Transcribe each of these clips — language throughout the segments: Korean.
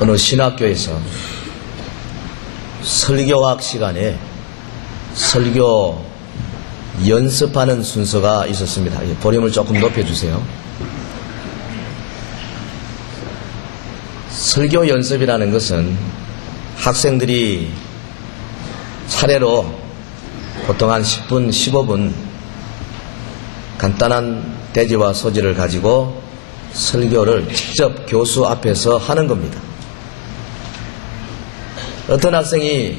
어느 신학교에서 설교학 시간에 설교 연습하는 순서가 있었습니다. 볼륨을 조금 높여주세요. 설교 연습이라는 것은 학생들이 차례로 보통 한 10분, 15분 간단한 대지와 소지를 가지고 설교를 직접 교수 앞에서 하는 겁니다. 어떤 학생이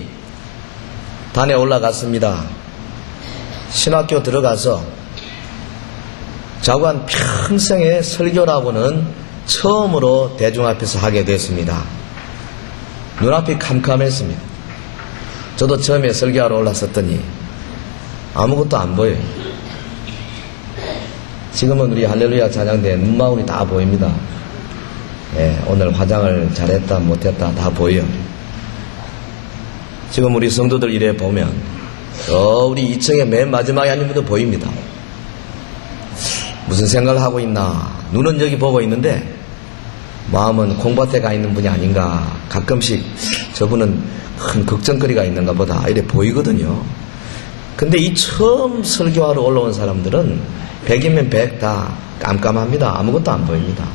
단에 올라갔습니다. 신학교 들어가서 자관 평생의 설교라고는 처음으로 대중 앞에서 하게 됐습니다. 눈앞이 캄캄했습니다. 저도 처음에 설교하러 올랐었더니 아무것도 안 보여요. 지금은 우리 할렐루야 찬양대 눈망울이 다 보입니다. 네, 오늘 화장을 잘했다 못했다 다 보여요. 지금 우리 성도들 이래 보면 우리 2층에 맨 마지막에 앉은 분도 보입니다. 무슨 생각을 하고 있나. 눈은 여기 보고 있는데 마음은 공밭에 가 있는 분이 아닌가. 가끔씩 저분은 큰 걱정거리가 있는가 보다 이래 보이거든요. 근데 이 처음 설교하러 올라온 사람들은 100이면 100 다 깜깜합니다. 아무것도 안 보입니다.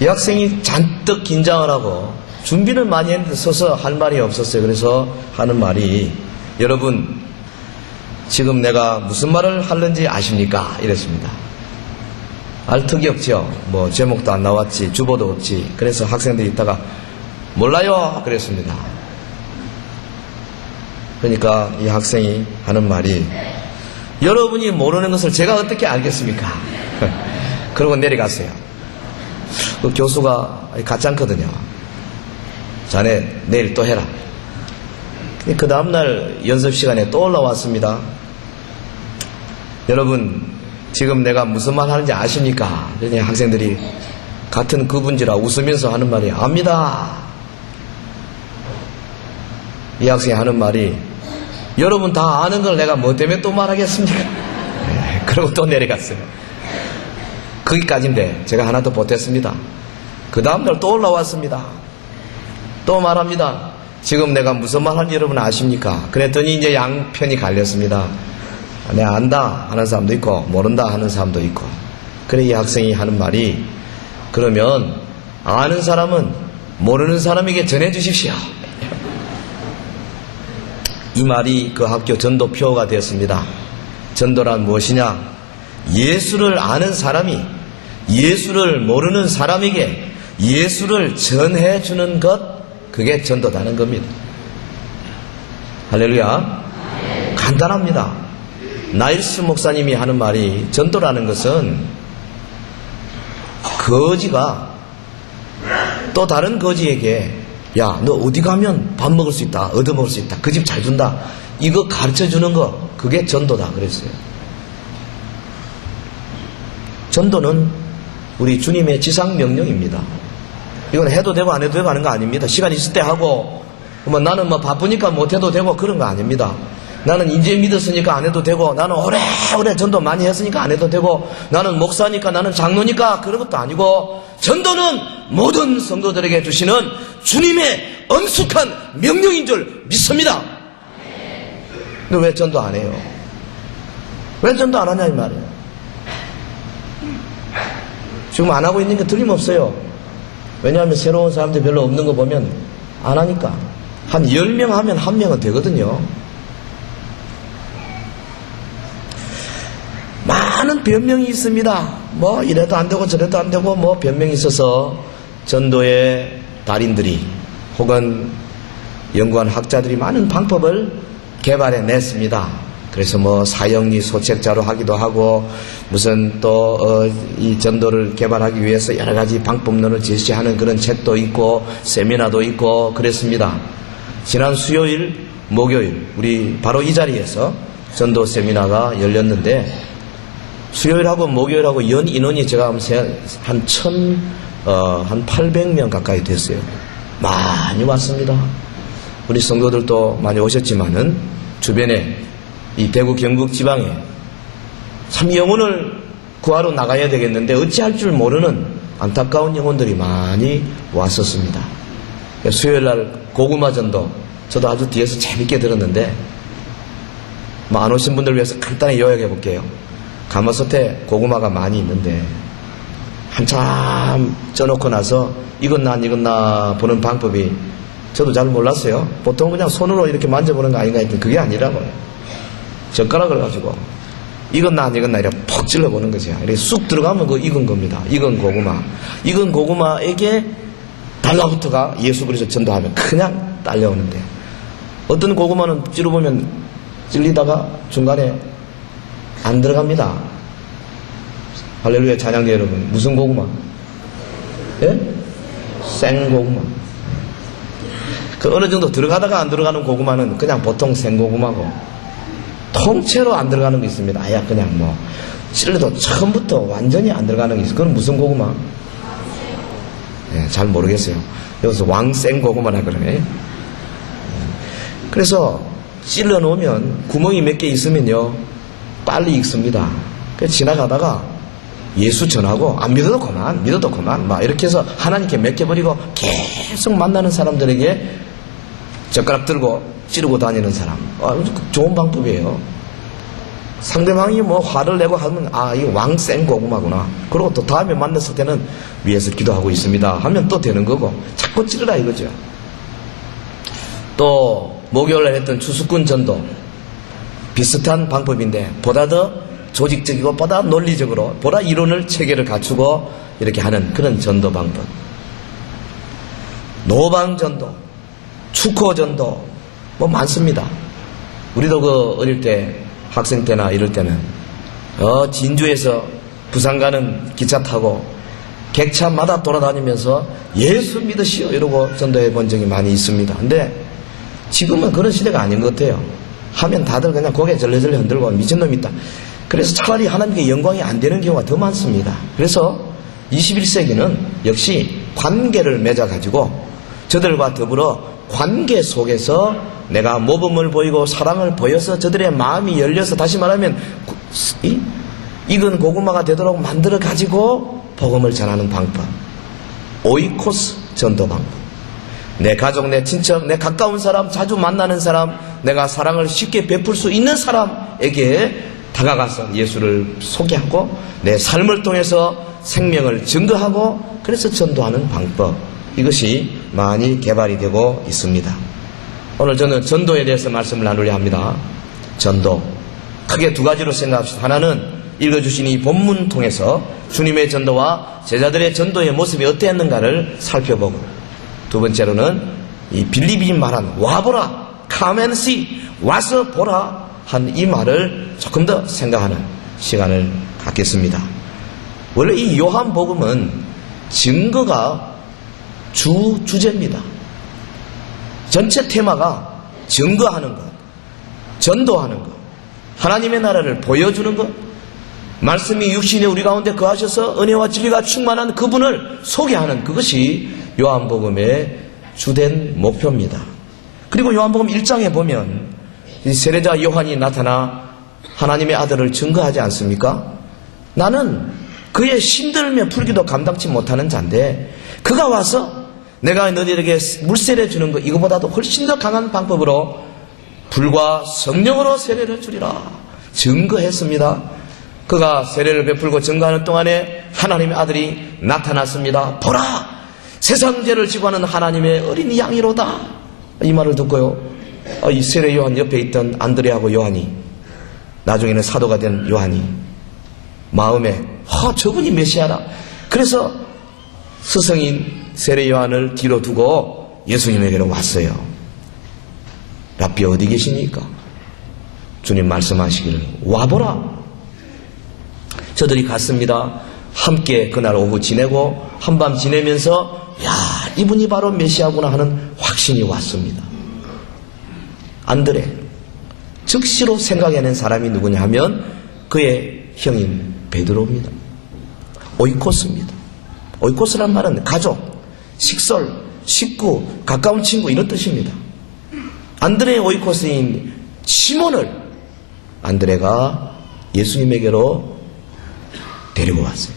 이 학생이 잔뜩 긴장을 하고 준비를 많이 했는데 서서 할 말이 없었어요. 그래서 하는 말이, 여러분 지금 내가 무슨 말을 하는지 아십니까? 이랬습니다. 알 턱이 없죠. 뭐 제목도 안 나왔지, 주보도 없지. 그래서 학생들이 있다가 몰라요 그랬습니다. 그러니까 이 학생이 하는 말이, 여러분이 모르는 것을 제가 어떻게 알겠습니까? 그러고 내려갔어요. 그 교수가 가짜거든요. 자네 내일 또 해라. 그 다음날 연습 시간에 또 올라왔습니다. 여러분 지금 내가 무슨 말 하는지 아십니까? 그러니 학생들이 같은 그분지라 웃으면서 하는 말이, 압니다. 이 학생이 하는 말이, 여러분 다 아는 걸 내가 뭐 때문에 또 말하겠습니까? 네, 그러고 또 내려갔어요. 거기까지인데 제가 하나 더 보탰습니다. 그 다음날 또 올라왔습니다. 또 말합니다. 지금 내가 무슨 말 하는지 여러분 아십니까? 그랬더니 이제 양편이 갈렸습니다. 내가 안다 하는 사람도 있고 모른다 하는 사람도 있고. 그래 이 학생이 하는 말이, 그러면 아는 사람은 모르는 사람에게 전해 주십시오. 이 말이 그 학교 전도 표어가 되었습니다. 전도란 무엇이냐? 예수를 아는 사람이 예수를 모르는 사람에게 예수를 전해주는 것, 그게 전도다는 겁니다. 할렐루야. 간단합니다. 나일스 목사님이 하는 말이, 전도라는 것은 거지가 또 다른 거지에게, 야, 너 어디 가면 밥 먹을 수 있다, 얻어먹을 수 있다, 그 집 잘 준다, 이거 가르쳐주는 거, 그게 전도다 그랬어요. 전도는 우리 주님의 지상명령입니다. 이건 해도 되고 안 해도 되고 하는 거 아닙니다. 시간 있을 때 하고, 뭐 나는 뭐 바쁘니까 못 해도 되고 그런 거 아닙니다. 나는 이제 믿었으니까 안 해도 되고, 나는 오래오래 전도 많이 했으니까 안 해도 되고, 나는 목사니까, 나는 장로니까, 그런 것도 아니고, 전도는 모든 성도들에게 주시는 주님의 엄숙한 명령인 줄 믿습니다. 근데 왜 전도 안 해요? 왜 전도 안 하냐 이 말이에요. 지금 안 하고 있는 게 틀림없어요. 왜냐하면 새로운 사람들이 별로 없는 거 보면 안 하니까. 한 10명 하면 1명은 되거든요. 많은 변명이 있습니다. 뭐 이래도 안 되고 저래도 안 되고 뭐 변명이 있어서 전도의 달인들이 혹은 연구한 학자들이 많은 방법을 개발해 냈습니다. 그래서 뭐 사형리 소책자로 하기도 하고, 무슨 또 이 전도를 개발하기 위해서 여러 가지 방법론을 제시하는 그런 책도 있고 세미나도 있고 그랬습니다. 지난 수요일, 목요일 우리 바로 이 자리에서 전도 세미나가 열렸는데, 수요일하고 목요일하고 연 인원이 제가 한 800명 가까이 됐어요. 많이 왔습니다. 우리 성도들도 많이 오셨지만은 주변에 이 대구 경북 지방에 참 영혼을 구하러 나가야 되겠는데 어찌할 줄 모르는 안타까운 영혼들이 많이 왔었습니다. 수요일날 고구마 전도 저도 아주 뒤에서 재밌게 들었는데 뭐 안 오신 분들 위해서 간단히 요약해 볼게요. 가마솥에 고구마가 많이 있는데 한참 쪄놓고 나서 익었나 보는 방법이 저도 잘 몰랐어요. 보통 그냥 손으로 이렇게 만져보는 거 아닌가 했더니 그게 아니라고요. 젓가락을 가지고 익었나 이렇게 퍽 찔러보는 거죠. 이렇게 쑥 들어가면 그 익은 겁니다. 익은 고구마. 익은 고구마에게 달라붙어가 예수 그리스도 전도하면 그냥 딸려오는데 어떤 고구마는 찌르보면 찔리다가 중간에 안 들어갑니다. 할렐루야 찬양대 여러분. 무슨 고구마? 예? 생고구마. 그 어느 정도 들어가다가 안 들어가는 고구마는 그냥 보통 생고구마고 통째로 안 들어가는 게 있습니다. 아야 그냥 뭐 찔러도 처음부터 완전히 안 들어가는 게 있어요. 그건 무슨 고구마? 예, 잘 모르겠어요. 여기서 왕생고구마라 그러네. 그래서 찔러 놓으면 구멍이 몇 개 있으면요 빨리 익습니다. 그래서 지나가다가 예수 전하고 안 믿어도 그만 막 이렇게 해서 하나님께 맡겨버리고 계속 만나는 사람들에게 젓가락 들고 찌르고 다니는 사람. 좋은 방법이에요. 상대방이 뭐 화를 내고 하면 이거 왕생 고구마구나. 그리고 또 다음에 만났을 때는 위에서 기도하고 있습니다 하면 또 되는 거고 자꾸 찌르라 이거죠. 또 목요일에 했던 추수꾼 전도 비슷한 방법인데 보다 더 조직적이고 보다 논리적으로 보다 이론을 체계를 갖추고 이렇게 하는 그런 전도 방법. 노방 전도, 축호 전도 뭐 많습니다. 우리도 그 어릴 때 학생 때나 이럴 때는 진주에서 부산 가는 기차 타고 객차마다 돌아다니면서 예수 믿으시오 이러고 전도해 본 적이 많이 있습니다. 근데 지금은 그런 시대가 아닌 것 같아요. 하면 다들 그냥 고개 절레절레 흔들고 미친놈 있다. 그래서 차라리 하나님께 영광이 안 되는 경우가 더 많습니다. 그래서 21세기는 역시 관계를 맺어가지고 저들과 더불어 관계 속에서 내가 모범을 보이고 사랑을 보여서 저들의 마음이 열려서 다시 말하면 익은 고구마가 되도록 만들어가지고 복음을 전하는 방법. 오이코스 전도 방법. 내 가족, 내 친척, 내 가까운 사람, 자주 만나는 사람, 내가 사랑을 쉽게 베풀 수 있는 사람에게 다가가서 예수를 소개하고 내 삶을 통해서 생명을 증거하고 그래서 전도하는 방법. 이것이 많이 개발이 되고 있습니다. 오늘 저는 전도에 대해서 말씀을 나누려 합니다. 전도. 크게 두 가지로 생각합시다. 하나는 읽어주신 이 본문 통해서 주님의 전도와 제자들의 전도의 모습이 어땠는가를 살펴보고 두 번째로는 이 빌립이 말한 와보라, come and see, 와서 보라 한 이 말을 조금 더 생각하는 시간을 갖겠습니다. 원래 이 요한복음은 증거가 주제입니다. 전체 테마가 증거하는 것, 전도하는 것, 하나님의 나라를 보여주는 것, 말씀이 육신에 우리 가운데 거하셔서 은혜와 진리가 충만한 그분을 소개하는 그것이 요한복음의 주된 목표입니다. 그리고 요한복음 1장에 보면 이 세례자 요한이 나타나 하나님의 아들을 증거하지 않습니까? 나는 그의 신들며 풀기도 감당치 못하는 자인데 그가 와서 내가 너희들에게 물세례 주는 것 이거보다도 훨씬 더 강한 방법으로 불과 성령으로 세례를 주리라 증거했습니다. 그가 세례를 베풀고 증거하는 동안에 하나님의 아들이 나타났습니다. 보라! 세상 죄를 지고 하는 하나님의 어린 양이로다. 이 말을 듣고요. 이 세례 요한 옆에 있던 안드레하고 요한이 나중에는 사도가 된 요한이 마음에 저분이 메시아라. 그래서 스승인 세례 요한을 뒤로 두고 예수님에게로 왔어요. 랍비 어디 계십니까? 주님 말씀하시기를 와보라. 저들이 갔습니다. 함께 그날 오후 지내고 한밤 지내면서 이분이 바로 메시아구나 하는 확신이 왔습니다. 안드레 즉시로 생각해낸 사람이 누구냐 하면 그의 형인 베드로입니다. 오이코스입니다. 오이코스란 말은 가족, 식솔, 식구, 가까운 친구 이런 뜻입니다. 안드레의 오이코스인 시몬을 안드레가 예수님에게로 데리고 왔어요.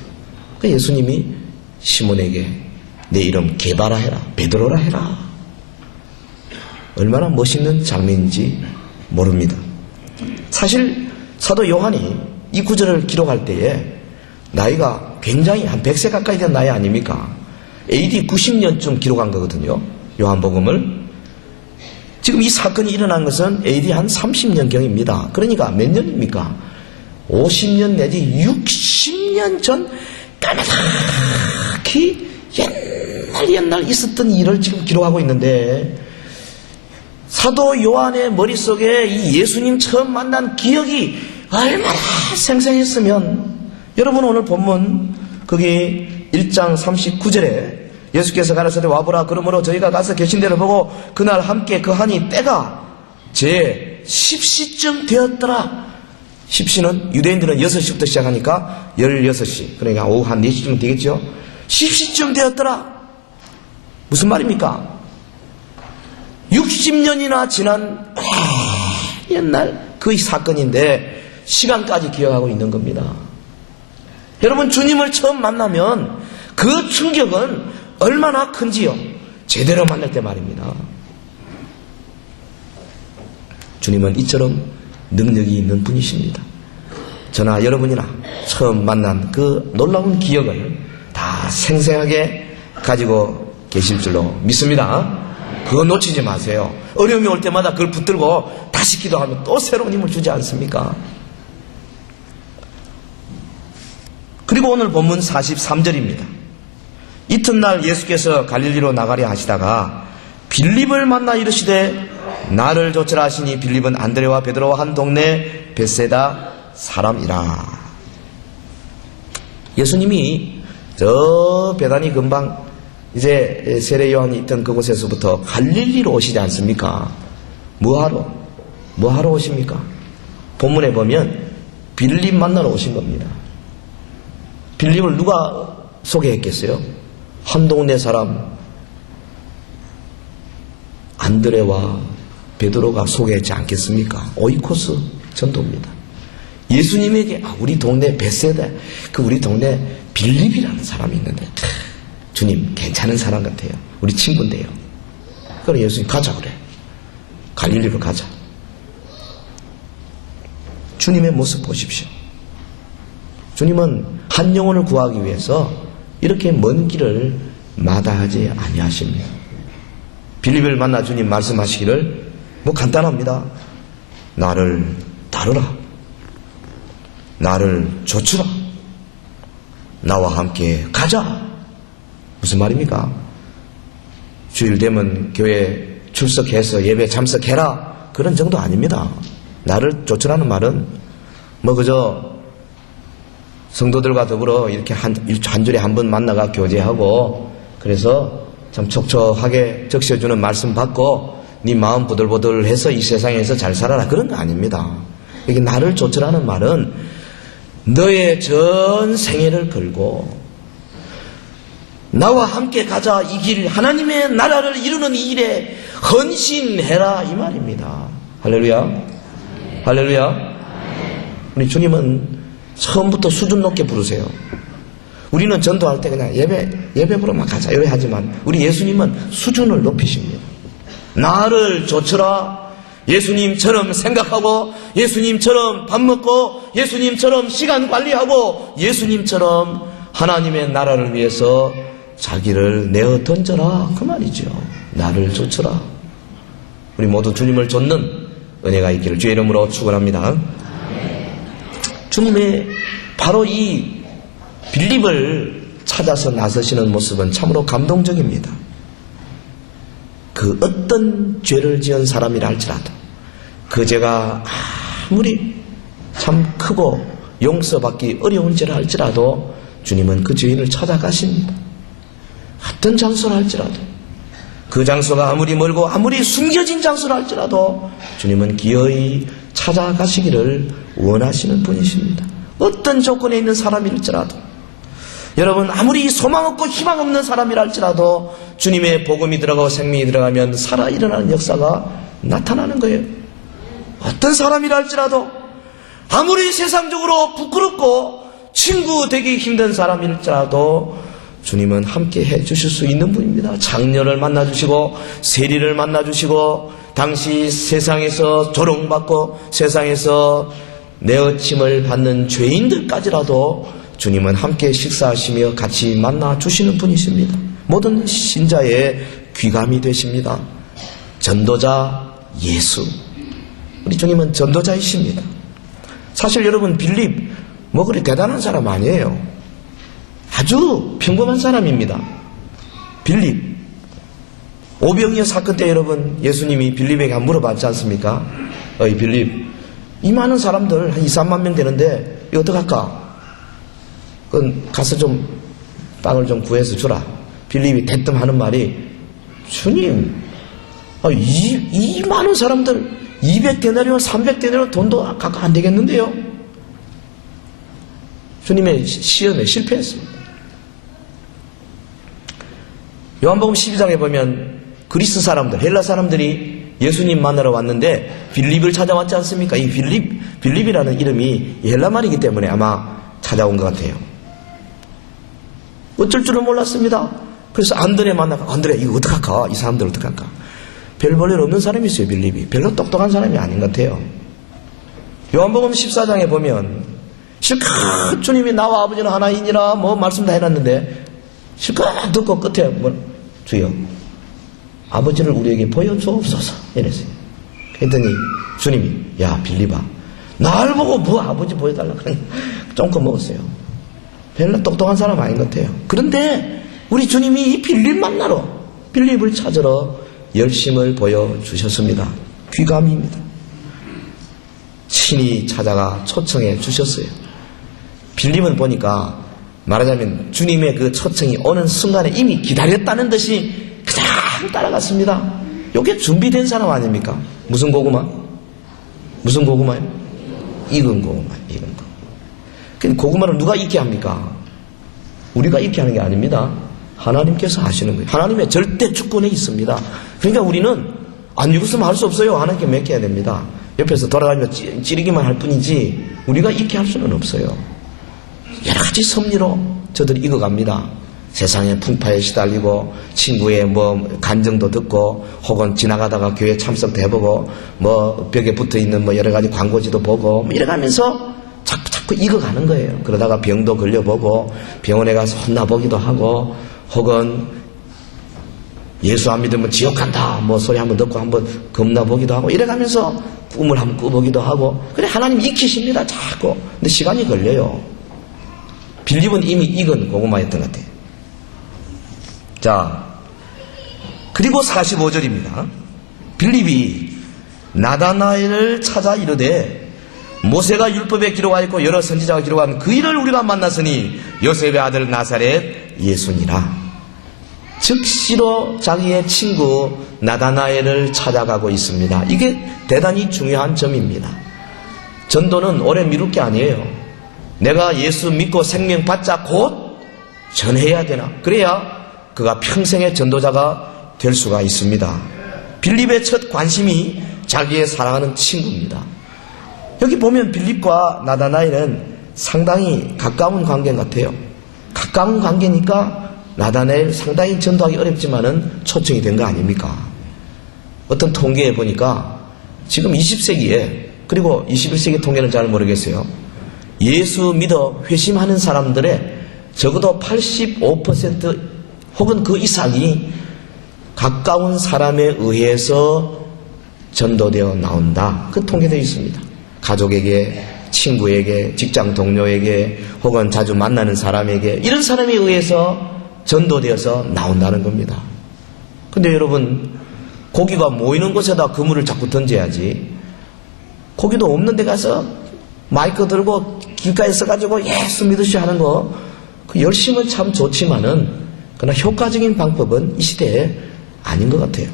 예수님이 시몬에게 내 이름 게바라 해라, 베드로라 해라. 얼마나 멋있는 장면인지 모릅니다. 사실 사도 요한이 이 구절을 기록할 때에 나이가 굉장히 한 100세 가까이 된 나이 아닙니까? AD 90년쯤 기록한 거거든요. 요한복음을. 지금 이 사건이 일어난 것은 AD 한 30년경입니다. 그러니까 몇 년입니까? 50년 내지 60년 전 까마득히 옛날 있었던 일을 지금 기록하고 있는데, 사도 요한의 머릿속에 이 예수님 처음 만난 기억이 얼마나 생생했으면, 여러분 오늘 본문 거기 1장 39절에 예수께서 가라사대 와보라, 그러므로 저희가 가서 계신 데를 보고 그날 함께 그하니 때가 제 10시쯤 되었더라. 10시는 유대인들은 6시부터 시작하니까 16시, 그러니까 오후 한 4시쯤 되겠죠. 10시쯤 되었더라. 무슨 말입니까? 60년이나 지난 옛날 그 사건인데 시간까지 기억하고 있는 겁니다. 여러분, 주님을 처음 만나면 그 충격은 얼마나 큰지요. 제대로 만날 때 말입니다. 주님은 이처럼 능력이 있는 분이십니다. 저나 여러분이나 처음 만난 그 놀라운 기억을 다 생생하게 가지고 계실 줄로 믿습니다. 그거 놓치지 마세요. 어려움이 올 때마다 그걸 붙들고 다시 기도하면 또 새로운 힘을 주지 않습니까? 그리고 오늘 본문 43절입니다. 이튿날 예수께서 갈릴리로 나가려 하시다가 빌립을 만나 이르시되 나를 좇으라 하시니 빌립은 안드레와 베드로와 한 동네 벳세다 사람이라. 예수님이 저 베다니 근방 이제 세례 요한이 있던 그곳에서부터 갈릴리로 오시지 않습니까? 뭐하러 오십니까? 본문에 보면 빌립 만나러 오신 겁니다. 빌립을 누가 소개했겠어요? 한 동네 사람 안드레와 베드로가 소개했지 않겠습니까? 오이코스 전도입니다. 예수님에게 우리 동네 벳세다, 우리 동네 빌립이라는 사람이 있는데 주님 괜찮은 사람 같아요. 우리 친구인데요. 그래 예수님 가자 그래. 갈릴리로 가자. 주님의 모습 보십시오. 주님은 한 영혼을 구하기 위해서 이렇게 먼 길을 마다하지 아니하십니다. 빌립을 만나 주님 말씀하시기를 간단합니다. 나를 따르라. 나를 좇으라. 나와 함께 가자. 무슨 말입니까? 주일 되면 교회 출석해서 예배 참석해라. 그런 정도 아닙니다. 나를 좇으라는 말은 그저 성도들과 더불어 이렇게 한 주일에 한 번 만나가 교제하고 그래서 참 촉촉하게 적셔주는 말씀 받고 네 마음 보들보들해서 이 세상에서 잘 살아라. 그런 거 아닙니다. 이게 나를 좇으라는 말은 너의 전 생애를 걸고 나와 함께 가자. 이 길, 하나님의 나라를 이루는 이 일에 헌신해라. 이 말입니다. 할렐루야. 할렐루야. 우리 주님은 처음부터 수준 높게 부르세요. 우리는 전도할 때 그냥 예배 부르면 가자 이래 하지만 우리 예수님은 수준을 높이십니다. 나를 좇으라. 예수님처럼 생각하고 예수님처럼 밥 먹고 예수님처럼 시간 관리하고 예수님처럼 하나님의 나라를 위해서 자기를 내어 던져라. 그 말이죠. 나를 좇으라. 우리 모두 주님을 좇는 은혜가 있기를 주의 이름으로 축원합니다. 주님의 바로 이 빌립을 찾아서 나서시는 모습은 참으로 감동적입니다. 그 어떤 죄를 지은 사람이라 할지라도 그 죄가 아무리 참 크고 용서받기 어려운 죄라 할지라도 주님은 그 죄인을 찾아가십니다. 어떤 장소라 할지라도 그 장소가 아무리 멀고 아무리 숨겨진 장소라 할지라도 주님은 기어이 찾아가시기를 원하시는 분이십니다. 어떤 조건에 있는 사람일지라도 여러분 아무리 소망 없고 희망 없는 사람이라 할지라도 주님의 복음이 들어가고 생명이 들어가면 살아 일어나는 역사가 나타나는 거예요. 어떤 사람이라 할지라도 아무리 세상적으로 부끄럽고 친구 되기 힘든 사람일지라도 주님은 함께 해 주실 수 있는 분입니다. 장녀를 만나주시고 세리를 만나주시고 당시 세상에서 조롱받고 세상에서 내어침을 받는 죄인들까지라도 주님은 함께 식사하시며 같이 만나주시는 분이십니다. 모든 신자의 귀감이 되십니다. 전도자 예수, 우리 주님은 전도자이십니다. 사실 여러분, 빌립 뭐 그리 대단한 사람 아니에요. 아주 평범한 사람입니다. 빌립 오병이어 사건 때 여러분, 예수님이 빌립에게 한번 물어봤지 않습니까? 어이 빌립, 이 많은 사람들 한 2, 3만 명 되는데 이거 어떡할까? 그건 가서 좀 땅을 좀 구해서 주라. 빌립이 대뜸 하는 말이, 주님, 이 많은 사람들 200데나리온 300데나리온 돈도 갖고 안 되겠는데요? 주님의 시험에 실패했습니다. 요한복음 12장에 보면 그리스 사람들, 헬라 사람들이 예수님 만나러 왔는데 빌립을 찾아왔지 않습니까? 이 빌립이라는 이름이 헬라 말이기 때문에 아마 찾아온 것 같아요. 어쩔 줄은 몰랐습니다. 그래서 안드레 만나고, 안드레 이거 어떡할까? 이 사람들 어떡할까? 별 볼일 없는 사람이 있어요. 빌립이 별로 똑똑한 사람이 아닌 것 같아요. 요한복음 14장에 보면 실컷 주님이 나와 아버지는 하나이니라 뭐 말씀 다 해놨는데 실컷 듣고 끝에 뭐, 주여 아버지를 우리에게 보여주옵소서 이랬어요. 그랬더니 주님이, 야 빌립아, 날 보고 뭐 아버지 보여달라 그래. 쫑긋 먹었어요. 별로 똑똑한 사람 아닌 것 같아요. 그런데 우리 주님이 이 빌립 만나러, 빌립을 찾으러 열심을 보여주셨습니다. 귀감입니다. 친히 찾아가 초청해 주셨어요. 빌립은 보니까 말하자면 주님의 그 초청이 오는 순간에 이미 기다렸다는 듯이 그냥 따라갔습니다. 이게 준비된 사람 아닙니까? 무슨 고구마? 무슨 고구마요? 익은 고구마, 익은 고구마. 고구마를 누가 익게 합니까? 우리가 익게 하는 게 아닙니다. 하나님께서 하시는 거예요. 하나님의 절대 주권에 있습니다. 그러니까 우리는 안 익었으면 할 수 없어요. 하나님께 맡겨야 됩니다. 옆에서 돌아다니며 찌르기만 할 뿐이지 우리가 익게 할 수는 없어요. 여러 가지 섭리로 저들이 익어갑니다. 세상의 풍파에 시달리고 친구의 뭐 간증도 듣고 혹은 지나가다가 교회 참석도 해보고 뭐 벽에 붙어있는 뭐 여러 가지 광고지도 보고 뭐 이래가면서 자꾸 익어가는 거예요. 그러다가 병도 걸려보고 병원에 가서 혼나보기도 하고 혹은 예수 안 믿으면 지옥 간다 뭐 소리 한번 듣고 한번 겁나보기도 하고 이래가면서 꿈을 한번 꾸보기도 하고, 그래 하나님 익히십니다 자꾸. 근데 시간이 걸려요. 빌립은 이미 익은 고구마였던 것 같아요. 자, 그리고 45절입니다. 빌립이 나다나엘을 찾아 이르되 모세가 율법에 기록하였고 여러 선지자가 기록한 그 일을 우리가 만났으니 요셉의 아들 나사렛 예수니라. 즉시로 자기의 친구 나다나엘을 찾아가고 있습니다. 이게 대단히 중요한 점입니다. 전도는 오래 미룰 게 아니에요. 내가 예수 믿고 생명 받자 곧 전해야 되나? 그래야 그가 평생의 전도자가 될 수가 있습니다. 빌립의 첫 관심이 자기의 사랑하는 친구입니다. 여기 보면 빌립과 나다나엘은 상당히 가까운 관계 같아요. 가까운 관계니까 나다나엘 상당히 전도하기 어렵지만은 초청이 된 거 아닙니까? 어떤 통계에 보니까 지금 20세기에 그리고 21세기 통계는 잘 모르겠어요. 예수 믿어 회심하는 사람들의 적어도 85% 혹은 그 이상이 가까운 사람에 의해서 전도되어 나온다. 그 통계되어 있습니다. 가족에게, 친구에게, 직장 동료에게 혹은 자주 만나는 사람에게 이런 사람에 의해서 전도되어서 나온다는 겁니다. 근데 여러분, 고기가 모이는 곳에다 그물을 자꾸 던져야지. 고기도 없는 데 가서 마이크 들고 길가에 서가지고 예수 믿으시 하는 거, 그 열심은 참 좋지만은 그러나 효과적인 방법은 이 시대에 아닌 것 같아요.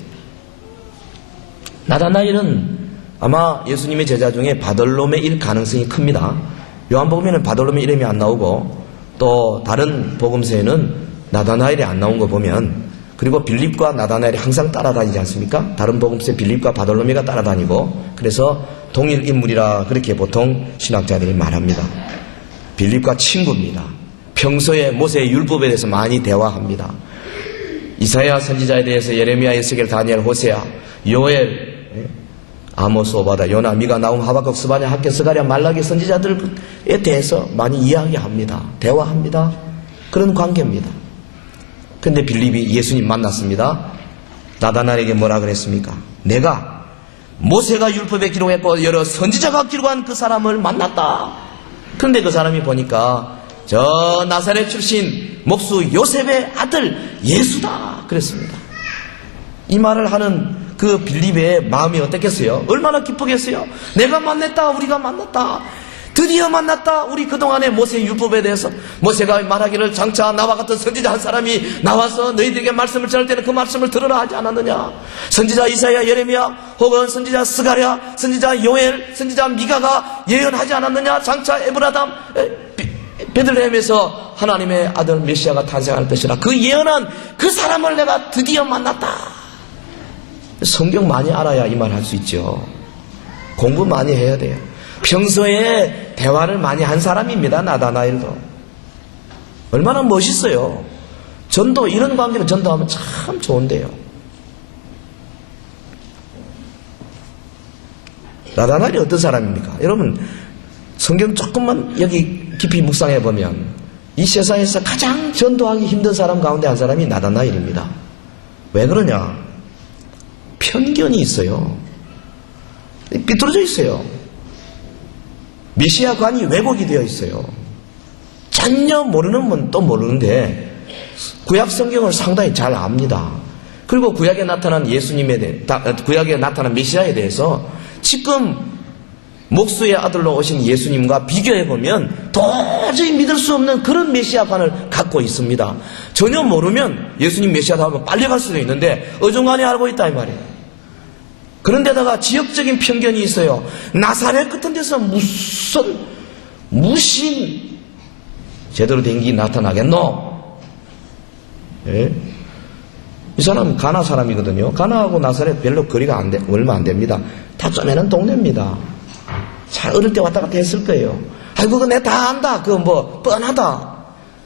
나다나엘은 아마 예수님의 제자 중에 바돌로메일 가능성이 큽니다. 요한복음에는 바돌로메 이름이 안 나오고 또 다른 복음서에는 나다나엘이 안 나온 거 보면, 그리고 빌립과 나다나엘이 항상 따라다니지 않습니까? 다른 복음서에 빌립과 바돌로메가 따라다니고, 그래서 동일 인물이라 그렇게 보통 신학자들이 말합니다. 빌립과 친구입니다. 평소에 모세의 율법에 대해서 많이 대화합니다. 이사야 선지자에 대해서 예레미야, 에스겔, 다니엘, 호세아, 요엘, 아모스, 오바다, 요나, 미가, 나움, 하박국, 스바냐, 학개, 스가랴, 말라기 선지자들에 대해서 많이 이야기합니다. 대화합니다. 그런 관계입니다. 근데 빌립이 예수님 만났습니다. 나다나엘에게 뭐라 그랬습니까? 내가 모세가 율법에 기록했고 여러 선지자가 기록한 그 사람을 만났다. 그런데 그 사람이 보니까 저 나사렛 출신 목수 요셉의 아들 예수다 그랬습니다. 이 말을 하는 그 빌립의 마음이 어땠겠어요? 얼마나 기쁘겠어요? 내가 만났다, 우리가 만났다, 드디어 만났다. 우리 그동안의 모세의 율법에 대해서 모세가 말하기를 장차 나와 같은 선지자 한 사람이 나와서 너희들에게 말씀을 전할 때는 그 말씀을 들으라 하지 않았느냐. 선지자 이사야, 예레미야, 혹은 선지자 스가랴, 선지자 요엘, 선지자 미가가 예언하지 않았느냐. 장차 에브라담 베들레헴에서 하나님의 아들 메시아가 탄생할 것이라. 그 예언한 그 사람을 내가 드디어 만났다. 성경 많이 알아야 이 말 할 수 있죠. 공부 많이 해야 돼요. 평소에 대화를 많이 한 사람입니다. 나다나엘도. 얼마나 멋있어요. 전도, 이런 관계로 전도하면 참 좋은데요. 나다나엘이 어떤 사람입니까? 여러분, 성경 조금만 여기 깊이 묵상해 보면 이 세상에서 가장 전도하기 힘든 사람 가운데 한 사람이 나다나엘입니다. 왜 그러냐? 편견이 있어요. 삐뚤어져 있어요. 메시아관이 왜곡이 되어 있어요. 전혀 모르는 분 또 모르는데 구약 성경을 상당히 잘 압니다. 그리고 구약에 나타난 예수님에 대해, 구약에 나타난 메시아에 대해서 지금 목수의 아들로 오신 예수님과 비교해보면 도저히 믿을 수 없는 그런 메시아관을 갖고 있습니다. 전혀 모르면 예수님 메시아다 하면 빨리 갈 수도 있는데 어중간히 알고 있다 이 말이에요. 그런데다가 지역적인 편견이 있어요. 나사렛 같은 데서 무신 제대로 된 게 나타나겠노? 예? 이 사람은 가나 사람이거든요. 가나하고 나사렛 별로 거리가 얼마 안 됩니다. 다 쪼매는 동네입니다. 잘 어릴 때 왔다 갔다 했을 거예요. 아이고, 그거 내 다 안다. 그거 뭐, 뻔하다.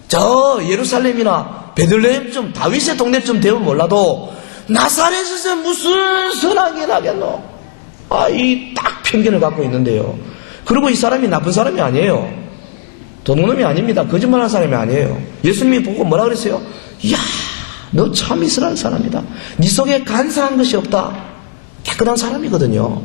저 예루살렘이나 베들레헴 다윗의 동네쯤 되면 몰라도 나사렛에서 무슨 선악이 나겠노? 이 딱 편견을 갖고 있는데요. 그리고 이 사람이 나쁜 사람이 아니에요. 도둑놈이 아닙니다. 거짓말하는 사람이 아니에요. 예수님이 보고 뭐라 그랬어요? 이야, 너 참 이스라엘 사람이다. 네 속에 간사한 것이 없다. 깨끗한 사람이거든요.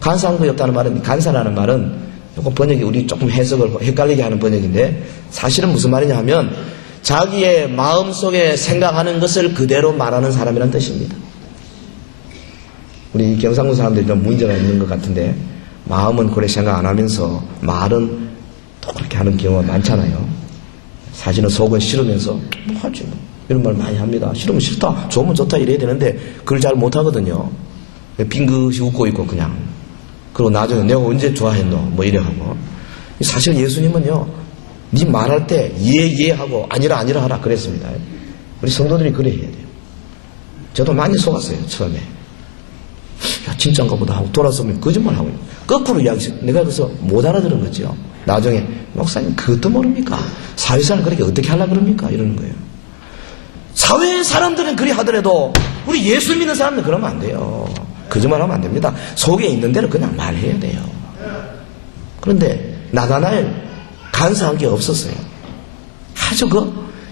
간사한 것이 없다는 말은, 간사라는 말은 조금 번역이 우리 조금 해석을 헷갈리게 하는 번역인데 사실은 무슨 말이냐 하면 자기의 마음속에 생각하는 것을 그대로 말하는 사람이라는 뜻입니다. 우리 경상도 사람들이 좀 문제가 있는 것 같은데 마음은 그래 생각 안 하면서 말은 또 그렇게 하는 경우가 많잖아요. 사실은 속은 싫으면서 뭐 하지 뭐 이런 말 많이 합니다. 싫으면 싫다, 좋으면 좋다 이래야 되는데 그걸 잘 못하거든요. 빙긋이 웃고 있고 그냥. 그리고 나중에 내가 언제 좋아했노 뭐 이래 하고. 사실 예수님은요, 네 말할 때 예 하고 아니라 하라 그랬습니다. 우리 성도들이 그래 해야 돼요. 저도 많이 속았어요 처음에. 야, 진짜인가 보다 하고 돌아서면 거짓말하고 거꾸로 이야기했어요. 내가 그래서 못 알아들은 거죠. 나중에 목사님 그것도 모릅니까? 사회생활 그렇게 어떻게 하려고 그럽니까? 이러는 거예요. 사회의 사람들은 그리 하더라도 우리 예수 믿는 사람들은 그러면 안 돼요. 거짓말하면 안 됩니다. 속에 있는 대로 그냥 말해야 돼요. 그런데 나다나엘 간사한 게 없었어요. 아주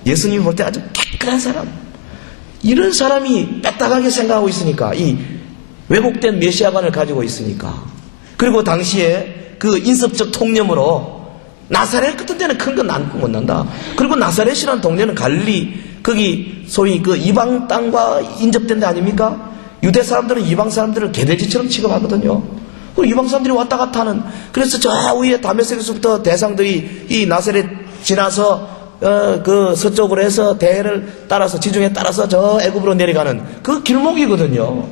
예수님이 볼 때 아주 깨끗한 사람, 이런 사람이 빽딱하게 생각하고 있으니까, 이 왜곡된 메시아관을 가지고 있으니까, 그리고 당시에 그 인습적 통념으로 나사렛 같은 데는 큰 건 못 난다. 그리고 나사렛이라는 동네는 갈릴리, 거기 소위 그 이방 땅과 인접된 데 아닙니까? 유대 사람들은 이방 사람들을 개돼지처럼 취급하거든요. 그리고 이방 사람들이 왔다 갔다 하는, 그래서 저 위에 다메섹에서부터 대상들이 이 나사렛 지나서 그 서쪽으로 해서 대해를 따라서, 지중해 따라서 저 애굽으로 내려가는 그 길목이거든요.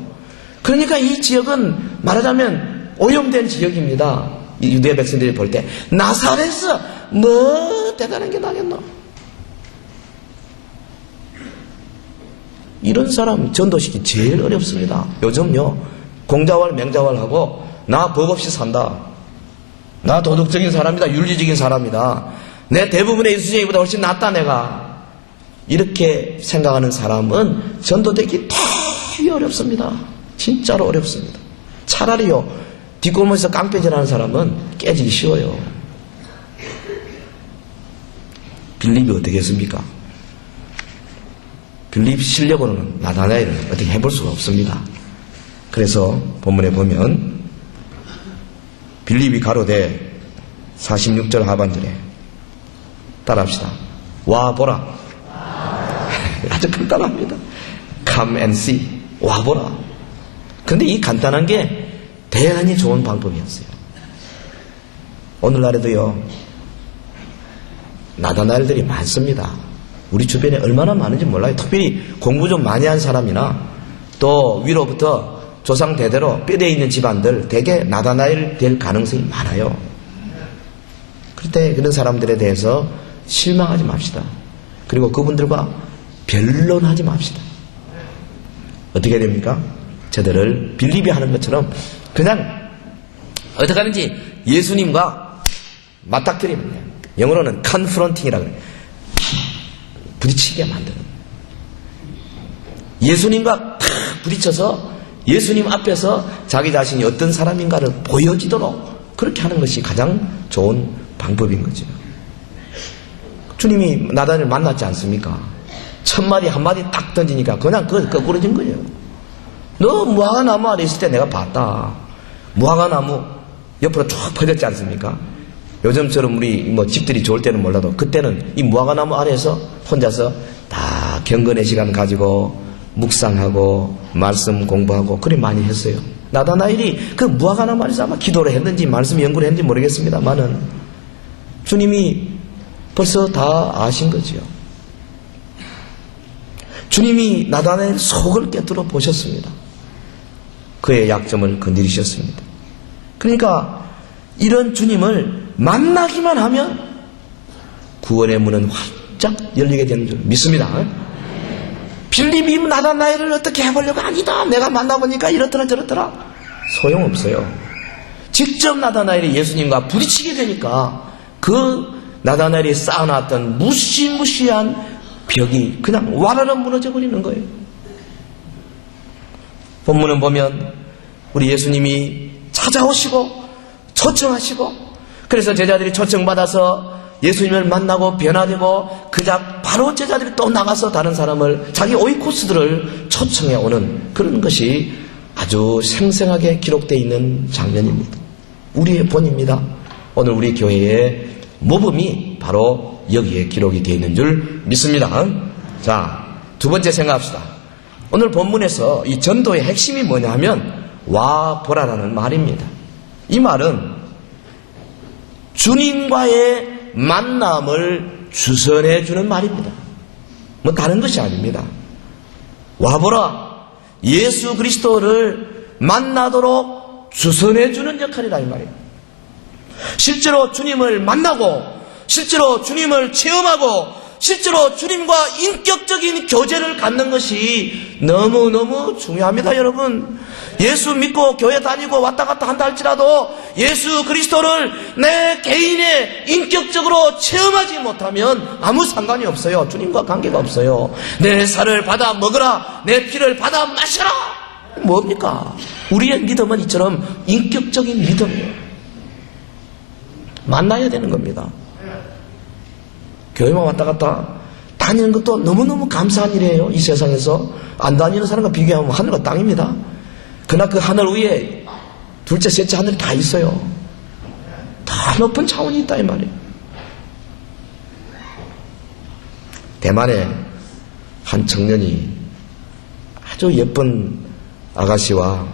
그러니까 이 지역은 말하자면 오염된 지역입니다. 유대 백성들이 볼 때 나사렛에서 뭐 대단한 게 나겠노? 이런 사람 전도시키기 제일 어렵습니다. 요즘요, 공자왈 맹자왈하고 나 법 없이 산다, 나 도덕적인 사람이다, 윤리적인 사람이다, 내 대부분의 이수쟁이보다 훨씬 낫다 내가. 이렇게 생각하는 사람은 전도되기 되게 어렵습니다. 진짜로 어렵습니다. 차라리요, 뒷골목에서 깡패질하는 사람은 깨지기 쉬워요. 빌립이 어떻게 했습니까? 빌립 실력으로는 나다나엘을 어떻게 해볼 수가 없습니다. 그래서 본문에 보면 빌립이 가로되 46절 하반절에 따라합시다. 와 보라. 아주 간단합니다. Come and see. 와 보라. 근데 이 간단한 게 대단히 좋은 방법이었어요. 오늘날에도요, 나다나엘들이 많습니다. 우리 주변에 얼마나 많은지 몰라요. 특별히 공부 좀 많이 한 사람이나 또 위로부터 조상 대대로 뼈대 있는 집안들 대개 나다나엘 될 가능성이 많아요. 그럴 때 그런 사람들에 대해서 실망하지 맙시다. 그리고 그분들과 변론하지 맙시다. 어떻게 됩니까? 저들을 빌립이 하는 것처럼 그냥 어떻게 하는지 예수님과 맞닥뜨리면 돼요. 영어로는 confronting이라고 그래요. 부딪히게 만드는. 예수님과 탁 부딪혀서 예수님 앞에서 자기 자신이 어떤 사람인가를 보여지도록 그렇게 하는 것이 가장 좋은 방법인 거죠. 주님이 나단을 만났지 않습니까? 첫 마디 한 마디 딱 던지니까 그냥 그거 거꾸러진 거예요. 너 무화과나무 아래 있을 때 내가 봤다. 무화과나무 옆으로 쭉 퍼졌지 않습니까? 요즘처럼 우리 뭐 집들이 좋을 때는 몰라도 그때는 이 무화과나무 아래에서 혼자서 다 경건의 시간 가지고 묵상하고 말씀 공부하고 그리 많이 했어요. 나다나엘이 그 무화과나무 아래서 아마 기도를 했는지 말씀 연구를 했는지 모르겠습니다만은 주님이 벌써 다 아신 거지요. 주님이 나다나엘 속을 깨뜨려 보셨습니다. 그의 약점을 건드리셨습니다. 그러니까 이런 주님을 만나기만 하면 구원의 문은 활짝 열리게 되는 줄 믿습니다. 빌립이 나다나엘을 어떻게 해보려고 아니다. 내가 만나보니까 이렇더라 저렇더라. 소용없어요. 직접 나다나엘이 예수님과 부딪히게 되니까 그 나다나엘이 쌓아놨던 무시무시한 벽이 그냥 와라라 무너져 버리는 거예요. 본문은 보면 우리 예수님이 찾아오시고 초청하시고 그래서 제자들이 초청받아서 예수님을 만나고 변화되고 그자 바로 제자들이 또 나가서 다른 사람을 자기 오이코스들을 초청해 오는 그런 것이 아주 생생하게 기록되어 있는 장면입니다. 우리의 본입니다. 오늘 우리 교회의 모범이 바로 여기에 기록이 되어 있는 줄 믿습니다. 자, 두 번째 생각합시다. 오늘 본문에서 이 전도의 핵심이 뭐냐 하면 와 보라라는 말입니다. 이 말은 주님과의 만남을 주선해 주는 말입니다. 뭐 다른 것이 아닙니다. 와 보라, 예수 그리스도를 만나도록 주선해 주는 역할이라 이 말이에요. 실제로 주님을 만나고 실제로 주님을 체험하고 실제로 주님과 인격적인 교제를 갖는 것이 너무너무 중요합니다. 여러분, 예수 믿고 교회 다니고 왔다 갔다 한다 할지라도 예수 그리스도를 내 개인의 인격적으로 체험하지 못하면 아무 상관이 없어요. 주님과 관계가 없어요. 내 살을 받아 먹으라, 내 피를 받아 마셔라. 뭡니까? 우리의 믿음은 이처럼 인격적인 믿음이에요. 만나야 되는 겁니다. 교회만 왔다 갔다 다니는 것도 너무너무 감사한 일이에요. 이 세상에서 안 다니는 사람과 비교하면 하늘과 땅입니다. 그러나 그 하늘 위에 둘째 셋째 하늘이 다 있어요. 다 높은 차원이 있다 이 말이에요. 대만의 한 청년이 아주 예쁜 아가씨와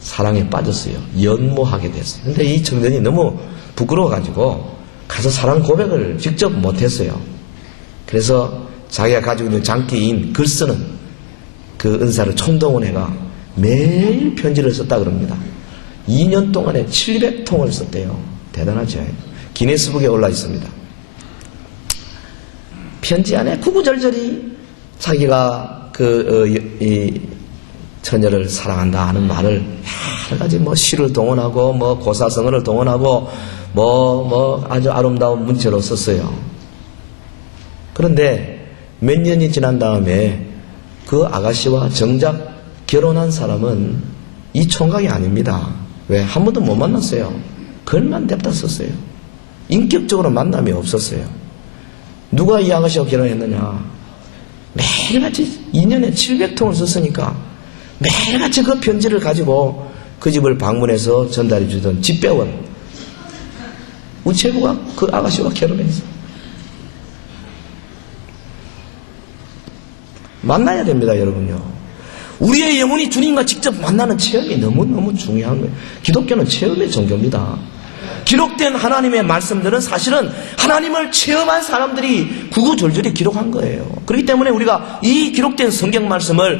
사랑에 빠졌어요. 연모하게 됐어요. 근데 이 청년이 너무 부끄러워가지고 가서 사랑 고백을 직접 못했어요. 그래서 자기가 가지고 있는 장기인 글 쓰는 그 은사를 총동원해가 매일 편지를 썼다 그럽니다. 2년 동안에 700통을 썼대요. 대단하죠. 기네스북에 올라 있습니다. 편지 안에 구구절절히 자기가 이 처녀를 사랑한다 하는 말을 여러 가지 뭐 시를 동원하고 뭐 고사성어를 동원하고 뭐 아주 아름다운 문체로 썼어요. 그런데 몇 년이 지난 다음에 그 아가씨와 정작 결혼한 사람은 이 총각이 아닙니다. 왜? 한 번도 못 만났어요. 글만 냅다 썼어요. 인격적으로 만남이 없었어요. 누가 이 아가씨와 결혼했느냐? 매일같이 2년에 700통을 썼으니까 매일같이 그 편지를 가지고 그 집을 방문해서 전달해 주던 집배원 우체부가 그 아가씨와 결혼했어요. 만나야 됩니다, 여러분요. 우리의 영혼이 주님과 직접 만나는 체험이 너무너무 중요한 거예요. 기독교는 체험의 종교입니다. 기록된 하나님의 말씀들은 사실은 하나님을 체험한 사람들이 구구절절히 기록한 거예요. 그렇기 때문에 우리가 이 기록된 성경 말씀을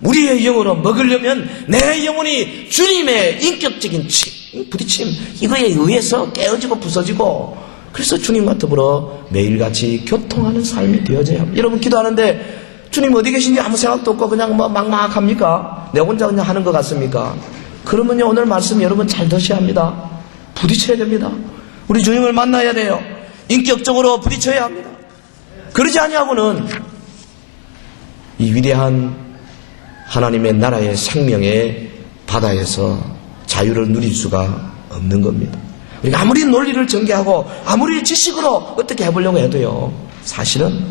우리의 영으로 먹으려면 내 영혼이 주님의 인격적인 부딪힘 이거에 의해서 깨어지고 부서지고, 그래서 주님과 더불어 매일같이 교통하는 삶이 되어져야 합니다. 여러분 기도하는데 주님 어디 계신지 아무 생각도 없고 그냥 뭐 막막합니까? 내 혼자 그냥 하는 것 같습니까? 그러면요, 오늘 말씀 여러분 잘 드셔야 합니다. 부딪혀야 됩니다. 우리 주님을 만나야 돼요. 인격적으로 부딪혀야 합니다. 그러지 아니하고는 이 위대한 하나님의 나라의 생명의 바다에서 자유를 누릴 수가 없는 겁니다. 우리가 아무리 논리를 전개하고 아무리 지식으로 어떻게 해보려고 해도요, 사실은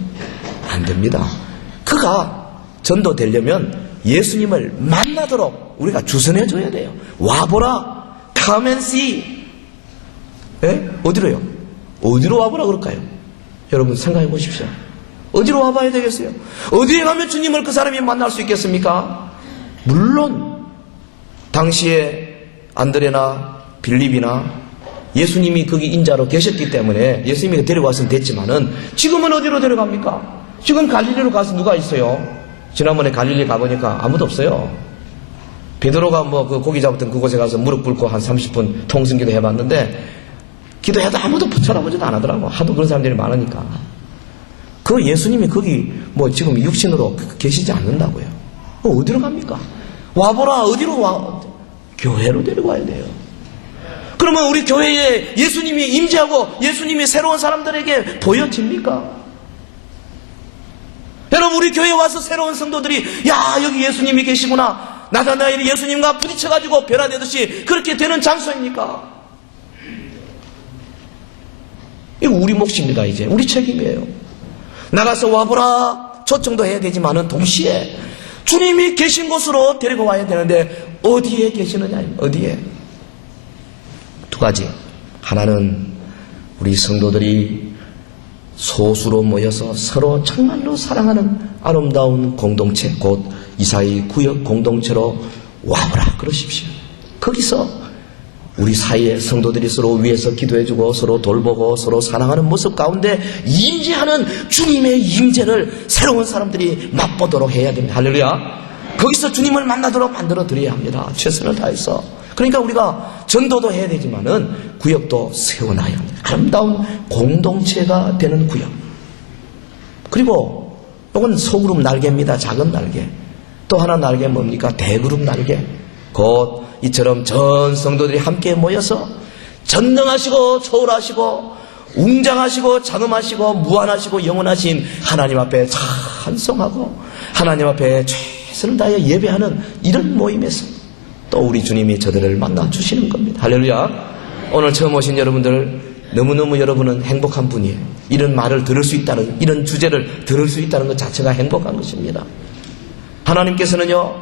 안 됩니다. 그가 전도되려면 예수님을 만나도록 우리가 주선해 줘야 돼요. 와보라, come and see. 예? 어디로요? 어디로 와보라 그럴까요? 여러분 생각해 보십시오. 어디로 와봐야 되겠어요? 어디에 가면 주님을 그 사람이 만날 수 있겠습니까? 물론 당시에 안드레나 빌립이나 예수님이 거기 인자로 계셨기 때문에 예수님이 데려가서는 됐지만은 지금은 어디로 데려갑니까? 지금 갈릴리로 가서 누가 있어요? 지난번에 갈릴리 가보니까 아무도 없어요. 베드로가 뭐 그 고기 잡았던 그곳에 가서 무릎 꿇고 한 30분 통성기도 해봤는데 기도해도 아무도 쳐다보지도 안 하더라고. 하도 그런 사람들이 많으니까. 그 예수님이 거기 뭐 지금 육신으로 계시지 않는다고요. 어디로 갑니까? 와보라. 어디로 와? 교회로 데려가야 돼요. 그러면 우리 교회에 예수님이 임재하고 예수님이 새로운 사람들에게 보여집니까? 여러분, 우리 교회에 와서 새로운 성도들이 야, 여기 예수님이 계시구나, 나다나엘이 예수님과 부딪혀가지고 변화되듯이 그렇게 되는 장소입니까? 이거 우리 몫입니다. 이제 우리 책임이에요. 나가서 와보라 초청도 해야 되지만은 동시에 주님이 계신 곳으로 데리고 와야 되는데 어디에 계시느냐? 어디에? 두 가지. 하나는 우리 성도들이 소수로 모여서 서로 정말로 사랑하는 아름다운 공동체, 곧 이사의 구역 공동체로 와보라 그러십시오. 거기서 우리 사이에 성도들이 서로 위에서 기도해주고 서로 돌보고 서로 사랑하는 모습 가운데 임재하는 주님의 임재를 새로운 사람들이 맛보도록 해야 됩니다. 할렐루야. 거기서 주님을 만나도록 만들어 드려야 합니다. 최선을 다해서. 그러니까 우리가 전도도 해야 되지만은 구역도 세워놔야 합니다. 아름다운 공동체가 되는 구역. 그리고 이건 소그룹 날개입니다. 작은 날개. 또 하나 날개 뭡니까? 대그룹 날개. 곧 이처럼 전 성도들이 함께 모여서 전능하시고 초월하시고 웅장하시고 장엄하시고 무한하시고 영원하신 하나님 앞에 찬송하고 하나님 앞에 최선을 다하여 예배하는 이런 모임에서 또 우리 주님이 저들을 만나 주시는 겁니다. 할렐루야. 오늘 처음 오신 여러분들, 너무너무 여러분은 행복한 분이에요. 이런 말을 들을 수 있다는, 이런 주제를 들을 수 있다는 것 자체가 행복한 것입니다. 하나님께서는요,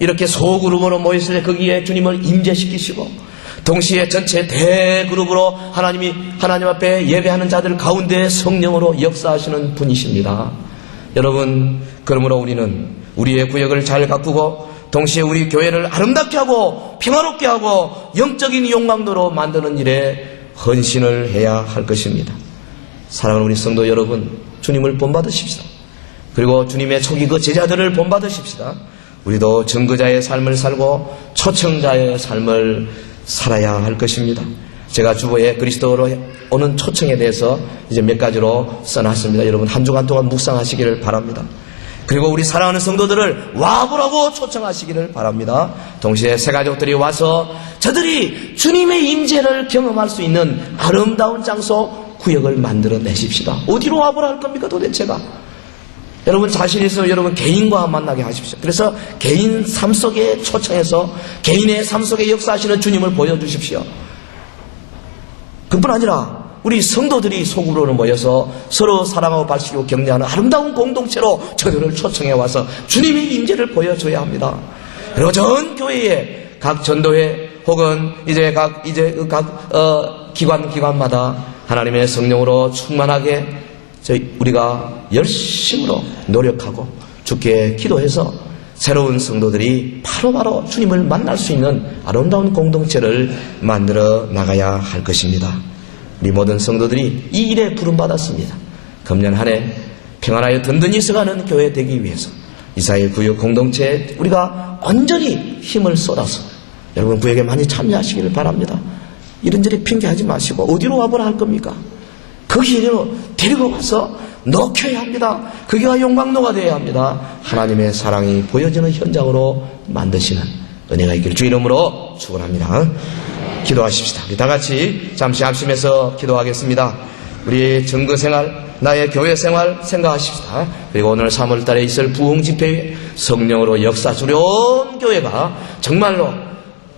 이렇게 소그룹으로 모였을 때 거기에 주님을 임재시키시고 동시에 전체 대그룹으로 하나님 앞에 예배하는 자들 가운데 성령으로 역사하시는 분이십니다. 여러분, 그러므로 우리는 우리의 구역을 잘 가꾸고 동시에 우리 교회를 아름답게 하고 평화롭게 하고 영적인 욕망도로 만드는 일에 헌신을 해야 할 것입니다. 사랑하는 우리 성도 여러분, 주님을 본받으십시다. 그리고 주님의 초기 그 제자들을 본받으십시다. 우리도 증거자의 삶을 살고 초청자의 삶을 살아야 할 것입니다. 제가 주보에 그리스도로 오는 초청에 대해서 이제 몇 가지로 써놨습니다. 여러분 한 주간 동안 묵상하시기를 바랍니다. 그리고 우리 사랑하는 성도들을 와보라고 초청하시기를 바랍니다. 동시에 새 가족들이 와서 저들이 주님의 임재를 경험할 수 있는 아름다운 장소, 구역을 만들어 내십시다. 어디로 와보라 할 겁니까 도대체가? 여러분 자신 있으면 여러분 개인과 만나게 하십시오. 그래서 개인 삶 속에 초청해서 개인의 삶 속에 역사하시는 주님을 보여주십시오. 그뿐 아니라 우리 성도들이 소그룹으로 모여서 서로 사랑하고 발식하고 격려하는 아름다운 공동체로 저들을 초청해 와서 주님의 임재를 보여줘야 합니다. 그리고 전 교회에 각 전도회 혹은 이제 각 기관마다 하나님의 성령으로 충만하게 우리가 열심으로 노력하고 주께 기도해서 새로운 성도들이 바로바로 주님을 만날 수 있는 아름다운 공동체를 만들어 나가야 할 것입니다. 우리 모든 성도들이 이 일에 부름받았습니다. 금년 한 해 평안하여 든든히 서가는 교회 되기 위해서 이스라엘 구역 공동체에 우리가 온전히 힘을 쏟아서 여러분 구역에 많이 참여하시기를 바랍니다. 이런저런 핑계하지 마시고 어디로 와보라 할 겁니까? 거기로 데리고 와서 놓여야 합니다. 거기가 용광로가 되어야 합니다. 하나님의 사랑이 보여지는 현장으로 만드시는 은혜가 있기를 주 이름으로 축원합니다. 기도하십시다. 우리 다 같이 잠시 합심해서 기도하겠습니다. 우리 증거 생활, 나의 교회 생활 생각하십시다. 그리고 오늘 3월 달에 있을 부흥 집회에 성령으로 역사스러운 교회가 정말로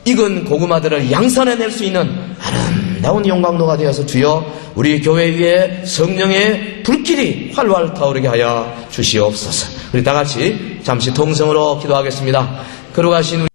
익은 고구마들을 양산해낼 수 있는 아름다운 용광로가 되어서 주여 우리 교회 위에 성령의 불길이 활활 타오르게 하여 주시옵소서. 우리 다 같이 잠시 통성으로 기도하겠습니다. 걸어가신